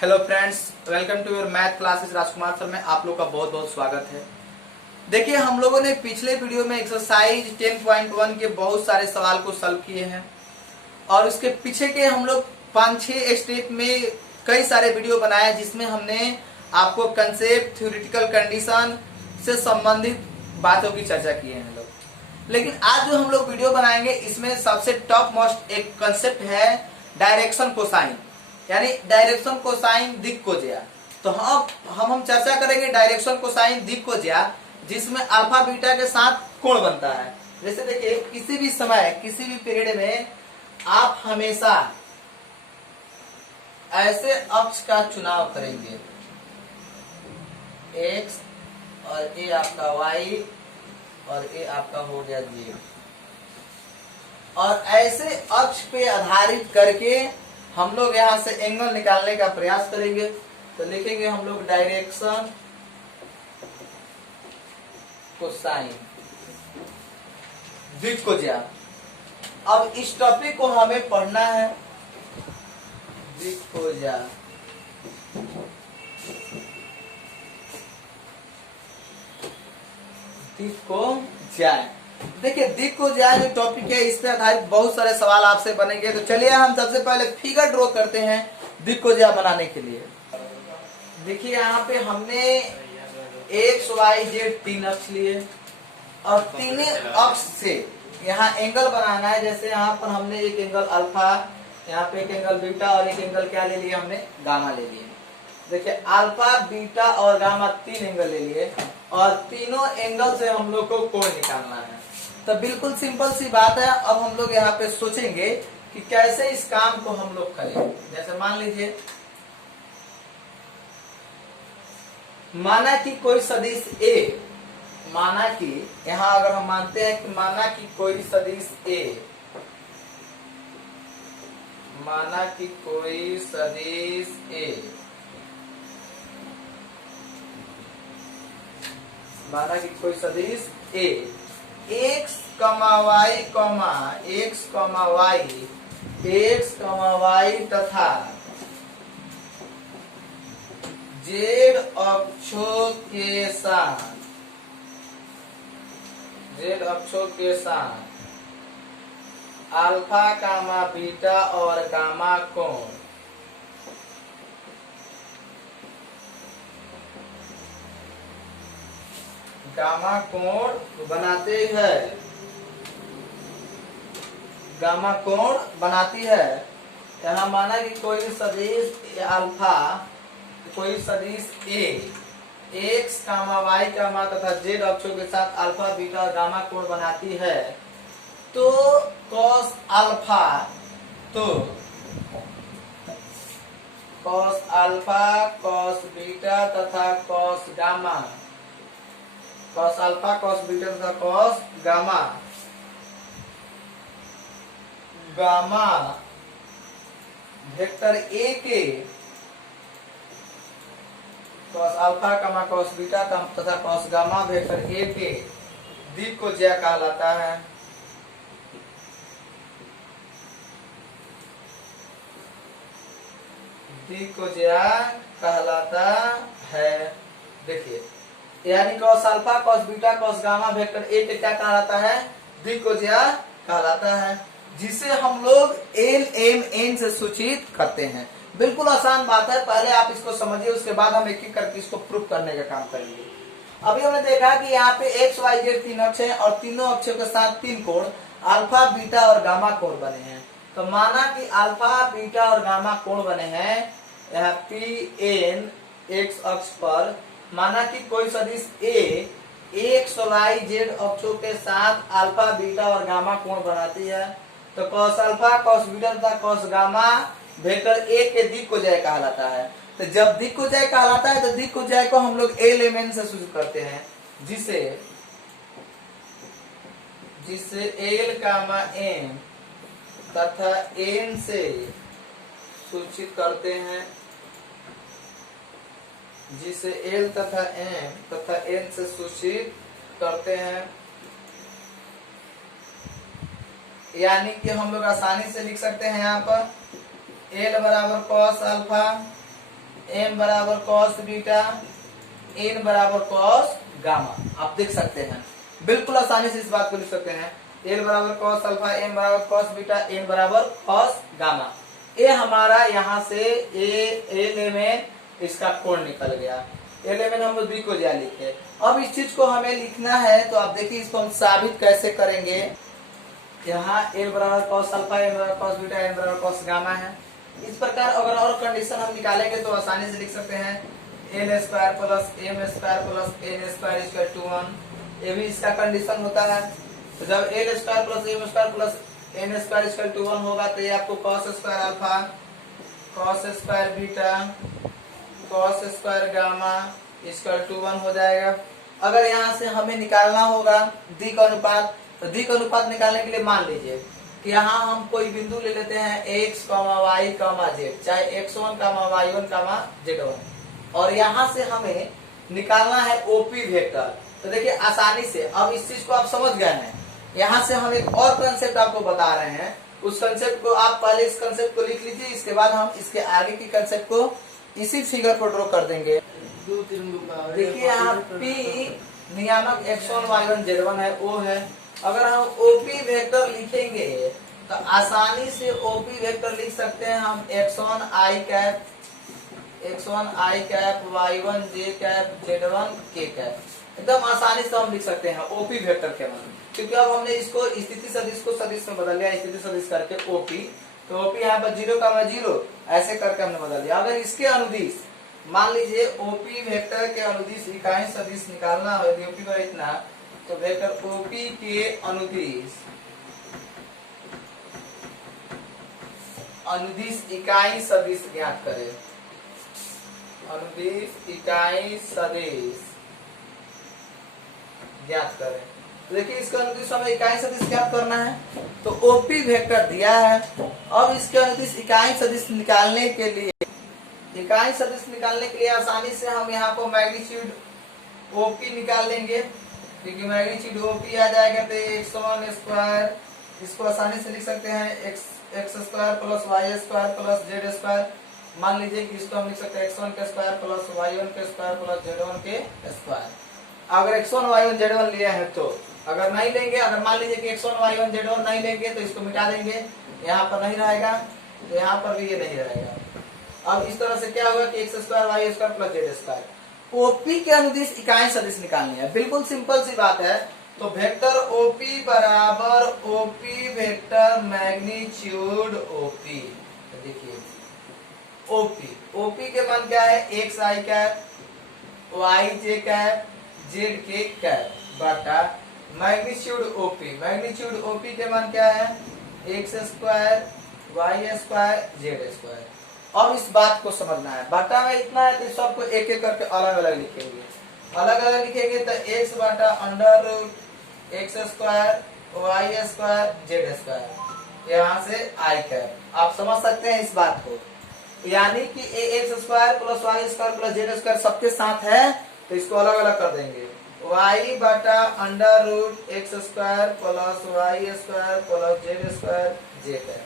Hello friends, welcome to your math classes. Rajkumar sir में आप लोग का बहुत बहुत स्वागत है। देखिए, हम लोगों ने पिछले वीडियो में एक्सरसाइज 10.1 के बहुत सारे सवाल को सॉल्व किए हैं और उसके पीछे के हम लोग 5-6 स्टेप में कई सारे वीडियो बनाए जिसमें हमने आपको कंसेप्ट, थ्योरेटिकल कंडीशन से संबंधित बातों की चर्चा की है हम लोग। लेकिन आज जो हम लोग वीडियो बनाएंगे इसमें सबसे टॉप मोस्ट एक कंसेप्ट है डायरेक्शन कोसाइन, यानी डायरेक्शन कोसाइन दिक् को ज्या। तो हम चर्चा करेंगे डायरेक्शन कोसाइन दिक् को ज्या, जिसमें अल्फा बीटा के साथ कोण बनता है। जैसे देखिए, किसी भी समय किसी भी पीरियड में आप हमेशा ऐसे अक्ष का चुनाव करेंगे, एक्स और ये आपका वाई और ये आपका हो गया जी, और ऐसे अक्ष पे आधारित करके हम लोग यहां से एंगल निकालने का प्रयास करेंगे। तो लिखेंगे हम लोग डायरेक्शन कोसाइन दिक् को ज्या। अब इस टॉपिक को हमें पढ़ना है, दिक् को ज्या। दिक् को ज्या, देखिए दिक् को ज्या जो टॉपिक है इस पे आधारित बहुत सारे सवाल आपसे बनेंगे। तो चलिए हम सबसे पहले फिगर ड्रॉ करते हैं दिक् को ज्या बनाने के लिए। देखिए यहाँ पे हमने एक्स वाई जेड 3 अक्ष लिए और तीनों अक्ष से यहाँ एंगल बनाना है। जैसे यहाँ पर हमने एक एंगल अल्फा, यहाँ पे एक एंगल बीटा और एक एंगल क्या ले लिया, हमने गामा ले लिया। देखिए अल्फा, बीटा और गामा 3 एंगल ले लिए और तीनों एंगल से हम लोग को कोण निकालना है। तो बिल्कुल सिंपल सी बात है। अब हम लोग यहाँ पे सोचेंगे कि कैसे इस काम को हम लोग करें। जैसे मान लीजिए, माना कि कोई सदिश ए, माना कि यहाँ अगर हम मानते हैं कि माना कि कोई सदिश ए, माना कि कोई सदिश ए, माना कि कोई सदिश ए एक्स कमा वाई कमा एक्स कमा वाई, एक्स कमा वाई तथा जेड अक्षों के साथ, जेड अक्षों के साथ अल्फा कामा बीटा और गामा कोण गामा कोण बनाते हैं, गामा कोण बनाती है। यहाँ माना कि कोई सदिश अल्फा, कोई सदिश ए एक्स कामा वाई कामा तथा जेड अक्षों के साथ अल्फा बीटा और गामा कोण बनाती है। तो कॉस अल्फा, तो कॉस अल्फा, कॉस बीटा तथा cos gamma, cos alpha, cos beta तथा cos gamma, gamma vector A के cos alpha comma cos beta तथा कॉस गामा वेक्टर ए के दिक् को ज्या कहलाता है। दिक् को ज्या कहलाता है। देखिए, यानी cos alpha, cos beta, cos gamma vector A के क्या कहलाता है, दिक् को ज्या कहलाता है, जिसे हम लोग एल एम एन से सूचित करते हैं। बिल्कुल आसान बात है, पहले आप इसको समझिए, उसके बाद हम एक एक करके इसको प्रूफ करने का काम करेंगे। अभी हमने देखा कि यहाँ पे एक्स वाई जेड 3 अक्ष हैं और तीनों अक्षों के साथ 3 कोण अल्फा, बीटा और गामा कोण बने हैं। तो माना कि अल्फा, बीटा और गामा कोण बने हैं यहाँ पी एन एक्स अक्ष पर। माना कि कोई सदिश ए एक्स वाई जेड अक्षों के साथ अल्फा, बीटा और गामा कोण बनाती है। तो कॉस अल्फा, कॉस बीटा तथा कॉस गामा वेक्टर ए के दिक् को ज्या कहलाता है। तो जब दिक् को ज्या कहलाता है तो दिक् को ज्या को हम लोग एल एम एन से सूचित करते हैं, जिसे एल कामा एम तथा एन से सूचित करते हैं, जिसे एल तथा एम तथा एन से सूचित करते हैं। यानी कि हम लोग आसानी से लिख सकते हैं यहाँ पर एल बराबर कॉस अल्फा m बराबर cos बीटा, n बराबर cos गामा। आप देख सकते हैं, बिल्कुल आसानी से इस बात को लिख सकते हैं। l बराबर cos अल्फा, m बराबर cos बीटा, n बराबर cos गामा। ये हमारा यहाँ से एलिमेंट इसका कोण निकल गया। एलिमेंट हम लोग बी को जा लिखे। अब इस चीज को हमें लिखना है, तो आप देखिए इसको हम साबित कैसे करेंगे। यहाँ l बराबर cos अल्फा, m बराबर cos बीटा, n बराबर cos गामा है। इस प्रकार अगर और कंडीशन हम निकालेंगे तो आसानी से लिख सकते हैं l square plus m square plus n square equal to 1। ये भी इसका कंडीशन होता है। तो जब l square plus m square plus n square equal to 1 होगा तो ये आपको cos square alpha, cos square beta, cos square gamma equal to 1 हो जाएगा। अगर यहाँ से हमें निकालना होगा दिक अनुपात, तो दिक अनुपात निकालने के लिए मान लीजिए कि यहाँ हम कोई बिंदु ले लेते हैं x, y, z, चाहे x1, y1, z1, और यहाँ से हमें निकालना है OP वेक्टर। तो देखिए आसानी से अब इस चीज को आप समझ गए हैं। यहाँ से हम एक और कंसेप्ट आपको बता रहे हैं, उस कंसेप्ट को आप पहले इस कंसेप्ट को लिख लीजिए, इसके बाद हम इसके आगे की कंसेप्ट को इसी फिगर को ड्रॉ कर देंगे। देखिए यहाँ P नियामक x1, y1, z1 है, O है। अगर हम OP वेक्टर लिखेंगे तो आसानी से OP वेक्टर लिख सकते हैं हम x1 i cap, y1 j cap, z1 k cap. एकदम आसानी से हम लिख सकते हैं OP वेक्टर के मान, क्योंकि अब हमने इसको स्थिति सदिश को सदिश में बदल लिया, स्थिति सदिश करके OP, तो OP यहाँ पर 0, ऐसे करके हमने बदल दिया। अगर इसके अनुदिश मान लीजिए OP वेक्टर के अनुदिश इकाई सदिश निकालना हो, यदि OP पर इतना, तो वेक्टर OP के अनुदिश इकाई सदिश ज्ञात करें। अनुदिश इकाई सदिश ज्ञात करें। तो देखिए इसका अनुदिश हमें इकाई सदिश ज्ञात करना है, तो OP वेक्टर दिया है। अब इसके अनुदिश इकाई सदिश निकालने के लिए आसानी से हम यहाँ पर मैग्नीट्यूड OP निकाल लेंगे, क्योंकि मैग्नीट्यूड OP आ जाएगा तो x1 स्क्वायर, इसको आसानी से लिख सकते हैं x square plus y square plus z square. मान लीजिए कि इसको हम लिख सकते हैं x1 के स्क्वायर प्लस y1 के स्क्वायर प्लस z1 के स्क्वायर। अगर x1 y1 z1 लिया है तो, अगर नहीं लेंगे, अगर मान लीजिए कि x1 y1 z1 नहीं लेंगे तो इसको मिटा देंगे, यहाँ पर नहीं रहेगा, तो यहाँ पर भी ये नहीं रहेगा। अब इस तरह से क्या होगा कि x square y square plus z square. OP के अनुदिश इकाई सदिश निकालनी है, बिल्कुल सिंपल सी बात है। तो वेक्टर OP बराबर OP वेक्टर मैग्नीट्यूड OP। तो देखिए OP के मान क्या है, x i cap, y j cap, z k cap बटा मैग्नीट्यूड OP के मान क्या है, x square, y square, z square. अब इस बात को समझना है, बटा में इतना है तो सबको एक एक करके अलग अलग लिखेंगे। तो x बटा under root x square, y square, z square, यहाँ से i कैप। आप समझ सकते हैं इस बात को, यानी कि x square plus y square plus z square सबके साथ है, तो इसको अलग अलग कर देंगे। y बटा under root x square plus y square plus z square j cap,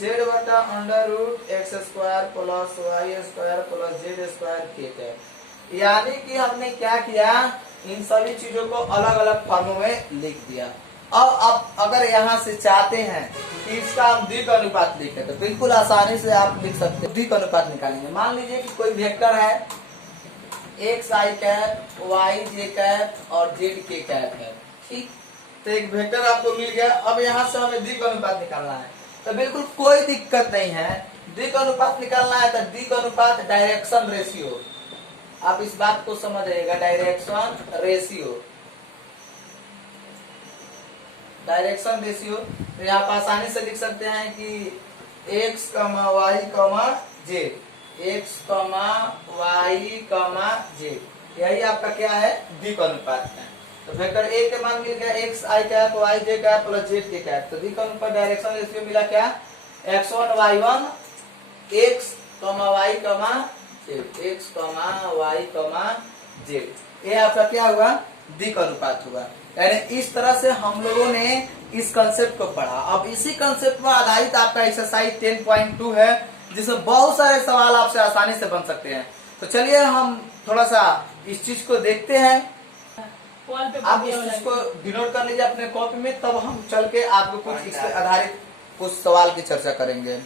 z बटा under root x square plus y square plus z square k cap. यानी कि हमने क्या किया, इन सभी चीजों को अलग अलग फॉर्मों में लिख दिया। अब अगर यहाँ से चाहते हैं कि इसका हम द्विक अनुपात लिखें, तो बिल्कुल आसानी से आप लिख सकते हैं। द्विक अनुपात निकालेंगे, मान लीजिए कि कोई वेक्टर है x i cap, y j cap और z k कैप है, ठीक। तो एक वेक्टर आपको मिल गया। अब यहाँ से हमें द्विक अनुपात निकालना है, तो बिल्कुल कोई दिक्कत नहीं है। द्विक अनुपात निकालना है तो द्विक अनुपात डायरेक्शन रेशियो, आप इस बात को समझिएगा, डायरेक्शन रेशियो। तो यहाँ पर आसानी से लिख सकते हैं कि x, y, z, x, y, z, यही आपका क्या है, द्विक अनुपात है। तो वेक्टर A के मान मिल गया x i cap, y j cap plus z k cap. तो द्विक अनुपात डायरेक्शन रेशियो मिला क्या, x1 y1 x, y, z, x, y, z। ये आपका क्या हुआ, द्विक अनुपात हुआ। यानी इस तरह से हम लोगों ने इस कंसेप्ट को पढ़ा। अब इसी कंसेप्ट पर आधारित आपका एक्सरसाइज 10.2 है, जिसमें बहुत सारे सवाल आपसे आसानी से बन सकते हैं। तो चलिए हम थोड़ा सा इस चीज को देखते हैं। आप इस चीज को डिनोट कर लीजिए अपने कॉपी में, तब हम चल के आपको कुछ इससे आधारित कुछ सवाल की चर्चा करेंगे।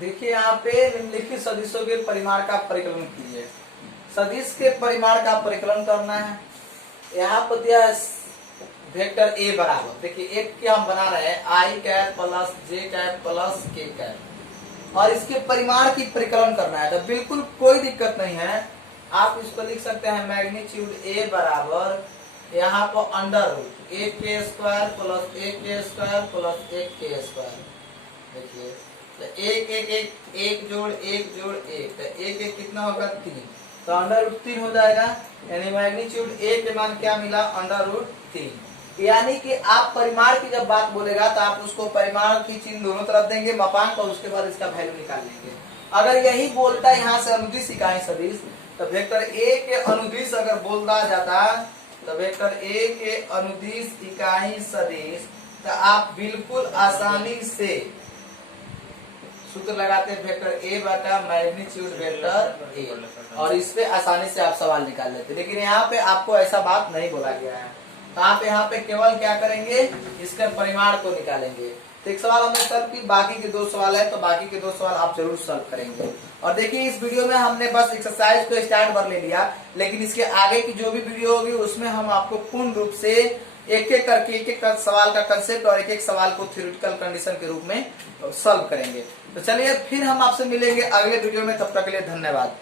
देखिए यहाँ पे निम्नलिखित सदिशों के परिमाण का परिकलन कीजिए। सदिश के परिमाण का परिकलन करना है। यहाँ पर दिया वेक्टर ए बराबर, देखिए एक के हम बना रहे हैं आई कैप प्लस जे कैप प्लस के कैप, और इसके परिमाण की परिकलन करना है। तो बिल्कुल कोई दिक्कत नहीं है, आप इसको लिख सकते हैं मैग्नीट्यूड ए बराबर यहाँ पर अंडर रूट ए के स्क्वायर प्लस ए के स्क्वायर प्लस एक के स्क्वायर। देखिए तो एक जोड़ एक जोड़ एक, तो एक कितना होगा 3, तो अंडर रूट 3 हो जाएगा। यानी मैग्नीट्यूड ए के मान क्या मिला, अंडर रूट 3। यानी कि आप परिमाण की जब बात बोलेगा तो आप उसको परिमाण की चिन्ह दोनों तरफ देंगे, मापांक, और उसके बाद इसका वैल्यू निकाल लेंगे। अगर यही बोलता है यहाँ से अनुदिश इकाई सदिश, तो वेक्टर ए के अनुदिश अगर बोलता जाता तो वेक्टर ए के अनुदिश इकाई सदिश, तो आप बिल्कुल आसानी से सूत्र लगाते वेक्टर ए बटा मैग्नीट्यूड वेक्टर ए, और इस पे आसानी से आप सवाल निकाल लेते। लेकिन यहाँ पे आपको ऐसा बात नहीं बोला गया है, तो आप यहाँ पे केवल क्या करेंगे, इसके परिमाण को निकालेंगे। तो एक सवाल हमने सॉल्व की, बाकी के 2 सवाल है, तो बाकी के 2 सवाल आप जरूर सॉल्व करेंगे। और देखिए इस वीडियो में हमने बस एक्सरसाइज को स्टार्ट कर ले लिया, लेकिन इसके आगे की जो भी वीडियो होगी उसमें हम आपको पूर्ण रूप से एक एक करके एक एक सवाल का कंसेप्ट और एक एक सवाल को थ्योरेटिकल कंडीशन के रूप में सॉल्व करेंगे। तो चलिए फिर हम आपसे मिलेंगे अगले वीडियो में, तब तक के लिए धन्यवाद।